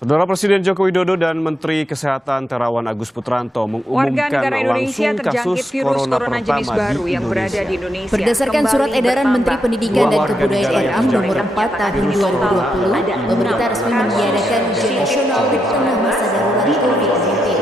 Saudara Presiden Joko Widodo dan Menteri Kesehatan Terawan Agus Putranto mengumumkan langsung kasus corona pertama baru di yang berada di Indonesia. Indonesia. Berdasarkan surat edaran Menteri Pendidikan dan Kebudayaan RI nomor 4 tahun 2020, pemerintah resmi meniadakan ujian nasional di tengah masa darurat COVID-19.